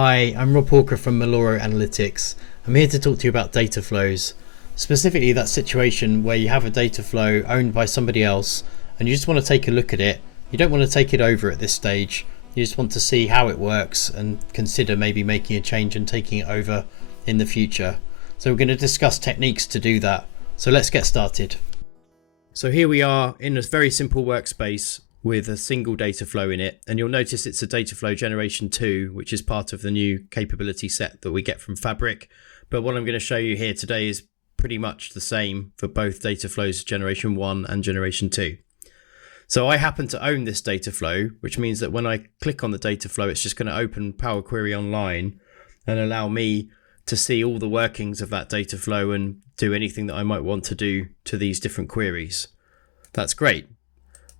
Hi, I'm Rob Hawker from Maloro Analytics. I'm here to talk to you about data flows, specifically that situation where you have a data flow owned by somebody else and you just want to take a look at it. You don't want to take it over at this stage. You just want to see how it works and consider maybe making a change and taking it over in the future. So we're going to discuss techniques to do that. So let's get started. So here we are in a very simple workspace with a single data flow in it, and you'll notice it's a Dataflow Generation 2, which is part of the new capability set that we get from Fabric. But what I'm going to show you here today is pretty much the same for both Dataflows Generation 1 and Generation 2. So I happen to own this data flow, which means that when I click on the data flow, it's just going to open Power Query Online and allow me to see all the workings of that data flow and do anything that I might want to do to these different queries. That's great.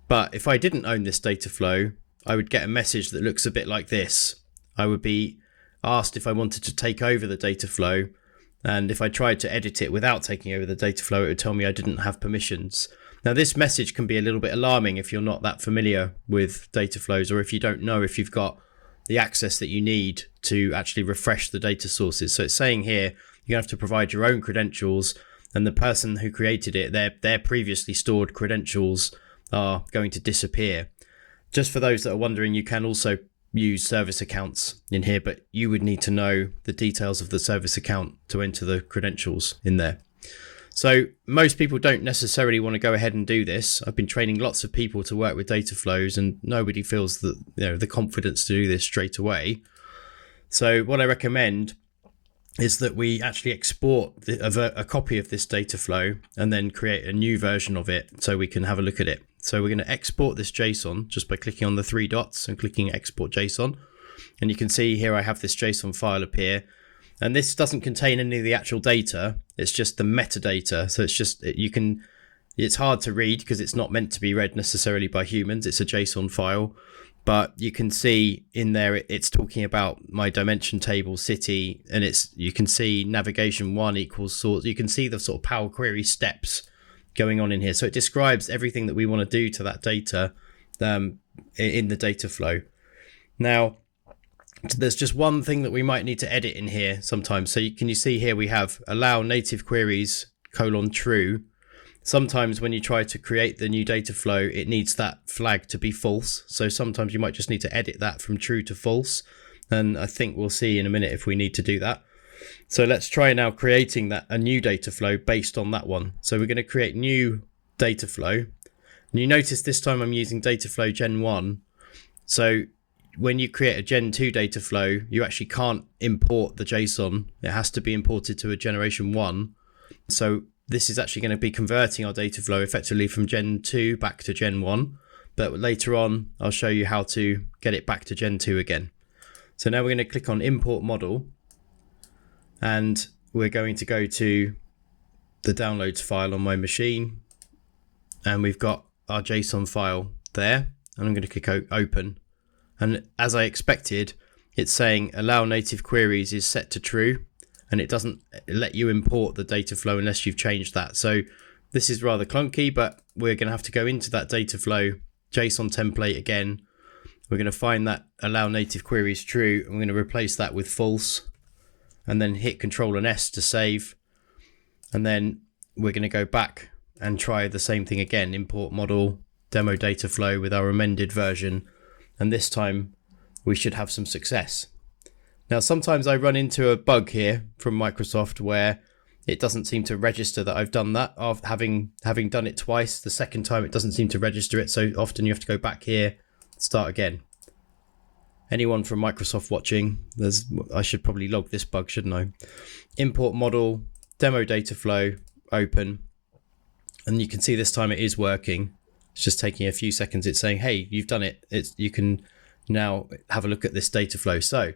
But if I didn't own this data flow, I would get a message that looks a bit like this. I would be asked if I wanted to take over the data flow, and if I tried to edit it without taking over the data flow, it would tell me I didn't have permissions. Now this message can be a little bit alarming if you're not that familiar with data flows, or if you don't know if you've got the access that you need to actually refresh the data sources. So it's saying here you have to provide your own credentials, and the person who created it, their previously stored credentials are going to disappear. Just for those that are wondering, you can also use service accounts in here, but you would need to know the details of the service account to enter the credentials in there. So most people don't necessarily want to go ahead and do this. I've been training lots of people to work with data flows, and nobody feels that the confidence to do this straight away. So what I recommend is that we actually export a copy of this data flow and then create a new version of it so we can have a look at it. So we're going to export this JSON just by clicking on the three dots and clicking export JSON. And you can see here I have this JSON file appear. And this doesn't contain any of the actual data. It's just the metadata. So it's hard to read because it's not meant to be read necessarily by humans. It's a JSON file. But you can see in there it's talking about my dimension table, city, and you can see navigation 1 equals source. You can see the sort of Power Query steps going on in here. So it describes everything that we want to do to that data in the data flow. Now, there's just one thing that we might need to edit in here sometimes. So can you see here we have allow native queries : true. Sometimes when you try to create the new data flow, it needs that flag to be false. So sometimes you might just need to edit that from true to false. And I think we'll see in a minute if we need to do that. So let's try now creating a new data flow based on that one. So we're going to create new data flow. And you notice this time I'm using Dataflow Gen 1. So when you create a Gen 2 data flow, you actually can't import the JSON. It has to be imported to a Generation 1. So this is actually going to be converting our data flow effectively from Gen 2 back to Gen 1. But later on, I'll show you how to get it back to Gen 2 again. So now we're going to click on Import Model. And we're going to go to the downloads file on my machine. And we've got our JSON file there. And I'm going to click Open. And as I expected, it's saying allow native queries is set to true. And it doesn't let you import the data flow unless you've changed that. So this is rather clunky, but we're going to have to go into that data flow JSON template again. We're going to find that allow native queries true. I'm going to replace that with false, and then hit Control and S to save. And then we're going to go back and try the same thing again, import model, demo data flow with our amended version. And this time we should have some success. Now, sometimes I run into a bug here from Microsoft where it doesn't seem to register that I've done that. Of having done it twice, the second time it doesn't seem to register it. So often you have to go back here, start again. Anyone from Microsoft watching, I should probably log this bug, shouldn't I? Import model, demo data flow, open. And you can see this time it is working. It's just taking a few seconds. It's saying, hey, you've done it. You can now have a look at this data flow. So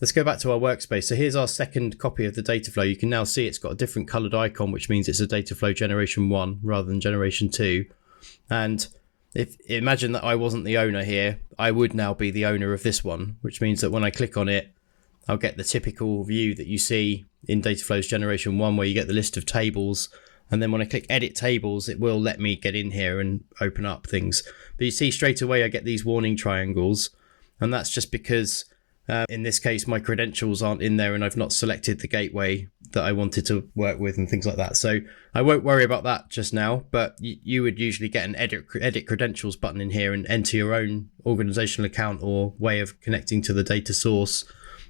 let's go back to our workspace. So here's our second copy of the data flow. You can now see it's got a different colored icon, which means it's a data flow Generation 1 rather than Generation 2. And imagine that I wasn't the owner here, I would now be the owner of this one, which means that when I click on it, I'll get the typical view that you see in Dataflows Generation 1 where you get the list of tables. And then when I click Edit Tables, it will let me get in here and open up things. But you see straight away I get these warning triangles. And that's just because In this case, my credentials aren't in there and I've not selected the gateway that I wanted to work with and things like that. So I won't worry about that just now, but you would usually get an edit credentials button in here and enter your own organizational account or way of connecting to the data source.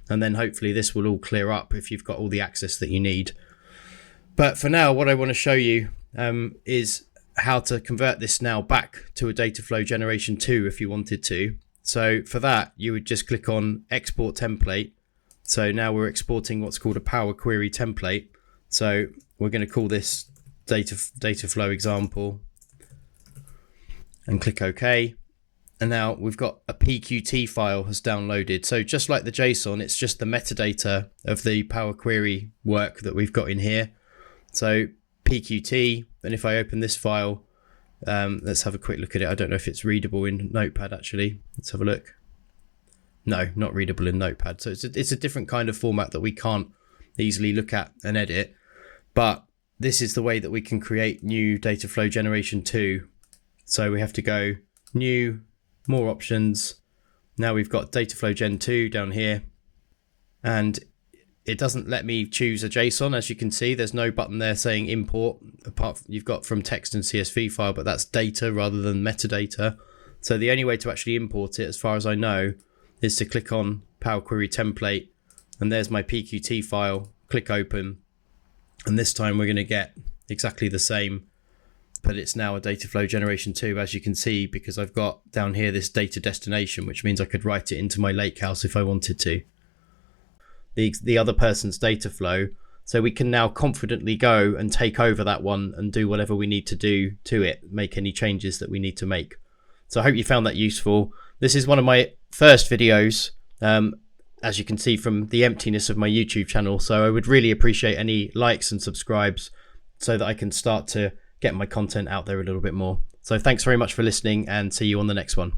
And then hopefully this will all clear up if you've got all the access that you need. But for now, what I want to show you is how to convert this now back to a Dataflow Generation 2 if you wanted to. So for that, you would just click on Export Template. So now we're exporting what's called a Power Query template. So we're going to call this Dataflow example and click OK. And now we've got a PQT file has downloaded. So just like the JSON, it's just the metadata of the Power Query work that we've got in here. So PQT, and if I open this file, let's have a quick look at it. I don't know if it's readable in Notepad actually. Let's have a look. No, not readable in Notepad. So it's a different kind of format that we can't easily look at and edit. But this is the way that we can create new Dataflow Generation 2. So we have to go New, More Options. Now we've got Dataflow Gen 2 down here. And it doesn't let me choose a JSON. As you can see, there's no button there saying import, apart from you've got from text and CSV file, but that's data rather than metadata. So the only way to actually import it, as far as I know, is to click on Power Query template, and there's my PQT file, click open, and this time we're going to get exactly the same, but it's now a Dataflow Generation 2, as you can see, because I've got down here this data destination, which means I could write it into my lakehouse if I wanted to. The other person's data flow, so we can now confidently go and take over that one and do whatever we need to do to it, make any changes that we need to make. So I hope you found that useful. This is one of my first videos, as you can see from the emptiness of my YouTube channel, so I would really appreciate any likes and subscribes so that I can start to get my content out there a little bit more. So thanks very much for listening, and see you on the next one.